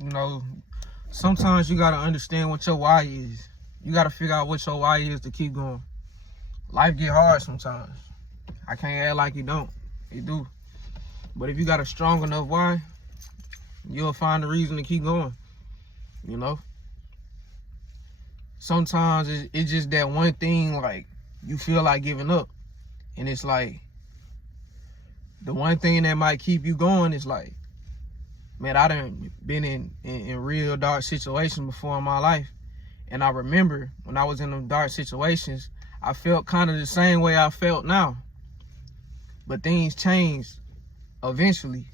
You know, sometimes you gotta understand what your why is. You gotta figure out what your why is to keep going. Life get hard sometimes. I can't act like it don't. It do. But if you got a strong enough why, you'll find a reason to keep going. You know? Sometimes it's just that one thing, like, you feel like giving up. And it's like, the one thing that might keep you going is like, man, I done been in real dark situations before in my life. And I remember when I was in them dark situations, I felt kind of the same way I felt now. But things changed eventually.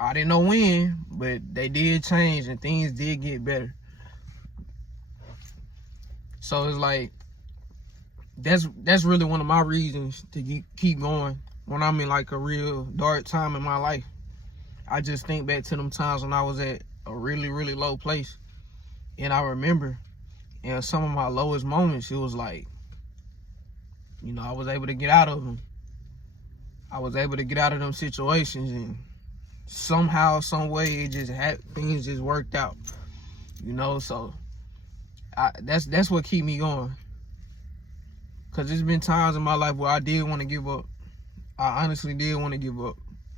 I didn't know when, but they did change and things did get better. So it's like, that's really one of my reasons to keep going when I'm in like a real dark time in my life. I just think back to them times when I was at a really, really low place. And I remember in some of my lowest moments, it was like, you know, I was able to get out of them. I was able to get out of them situations, and somehow, some way, it just things just worked out. You know, so that's what keep me going. Cause there's been times in my life where I did want to give up. I honestly did want to give up,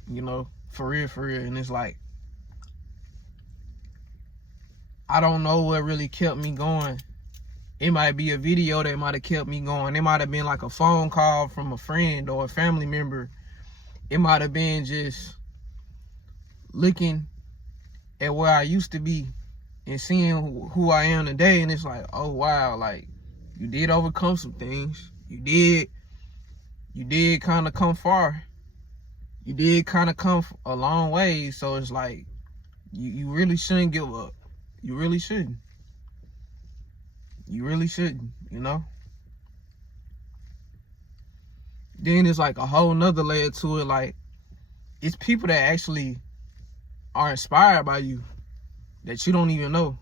you know, for real. And it's like, I don't know what really kept me going. It might be a video that might have kept me going. It might have been like a phone call from a friend or a family member. It might have been just looking at where I used to be and seeing who I am today. And it's like, oh, wow, like, you did overcome some things. You did kind of come far. You did kind of come a long way. So it's like, you really shouldn't give up. You really shouldn't. You really shouldn't, you know? Then it's like a whole nother layer to it. Like, it's people that actually are inspired by you that you don't even know,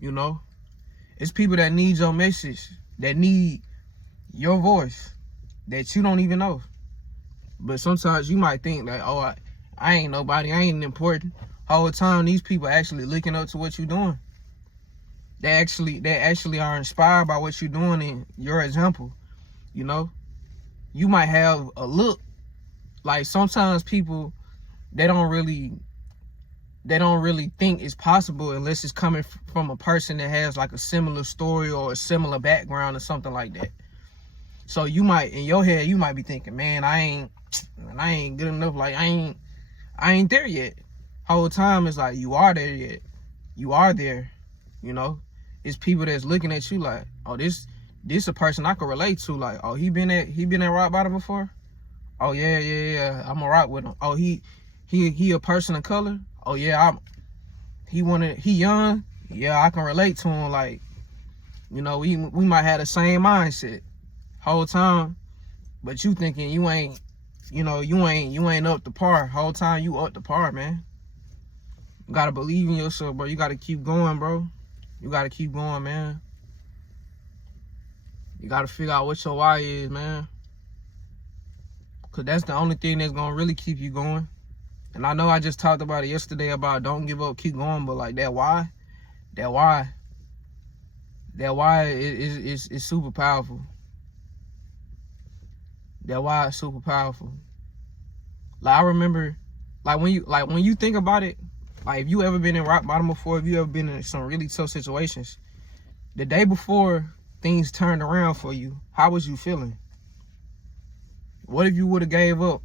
you know? It's people that need your message, that need your voice, that you don't even know. But sometimes you might think like, oh, I ain't nobody, I ain't important. Whole time these people actually looking up to what you're doing. They actually are inspired by what you're doing and your example, you know? You might have a look, like sometimes people, they don't really think it's possible unless it's coming from a person that has like a similar story or a similar background or something like that. So you might, in your head, you might be thinking, man, I ain't good enough. Like I ain't there yet. Whole time it's like, you are there yet. You are there, you know? It's people that's looking at you like, oh, this a person I can relate to. Like, oh, he been at rock bottom before? Oh yeah, I'ma rock with him. Oh, he a person of color? Oh yeah, he young? Yeah, I can relate to him. Like, you know, we might have the same mindset whole time, but you thinking you ain't, you know, you ain't up to par. Whole time you up to par, man. You gotta believe in yourself, bro. You gotta keep going, bro. You gotta keep going, man. You gotta figure out what your why is, man. Cause that's the only thing that's gonna really keep you going. And I know I just talked about it yesterday about don't give up, keep going, but like that why is super powerful. That why is super powerful. Like I remember, like when you think about it, like if you ever been in rock bottom before, if you ever been in some really tough situations, the day before things turned around for you, how was you feeling? What if you would have gave up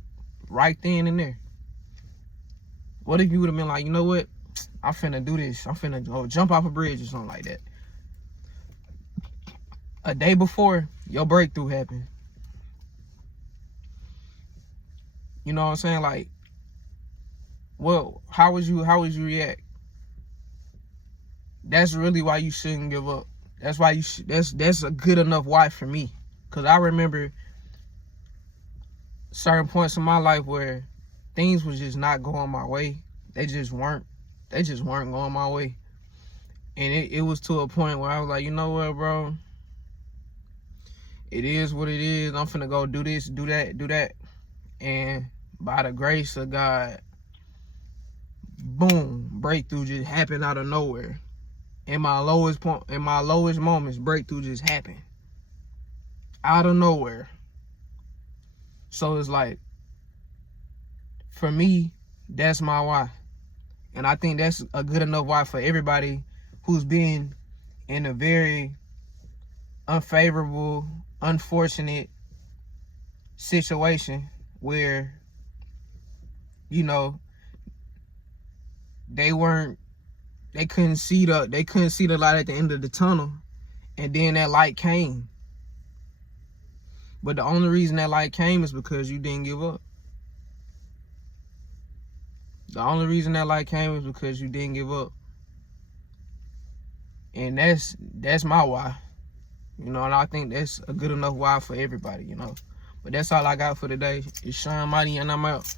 right then and there? What if you would have been like, you know what? I'm finna do this. I'm finna go jump off a bridge or something like that. A day before your breakthrough happened. You know what I'm saying? Like, well, how would you react? That's really why you shouldn't give up. That's why that's a good enough why for me. Cause I remember certain points in my life where things was just not going my way. They just weren't going my way. And it was to a point where I was like, you know what, bro? It is what it is. I'm finna go do this, do that. And by the grace of God, boom, breakthrough just happened out of nowhere. In my lowest point, in my lowest moments, breakthrough just happened out of nowhere. So it's like, for me, that's my why. And I think that's a good enough why for everybody who's been in a very unfavorable, unfortunate situation where, you know, they couldn't see the light at the end of the tunnel, and then that light came. But the only reason that light came is because you didn't give up. The only reason that light came is because you didn't give up. And that's my why. You know, and I think that's a good enough why for everybody, you know. But that's all I got for today. It's Sean Mighty, and I'm out.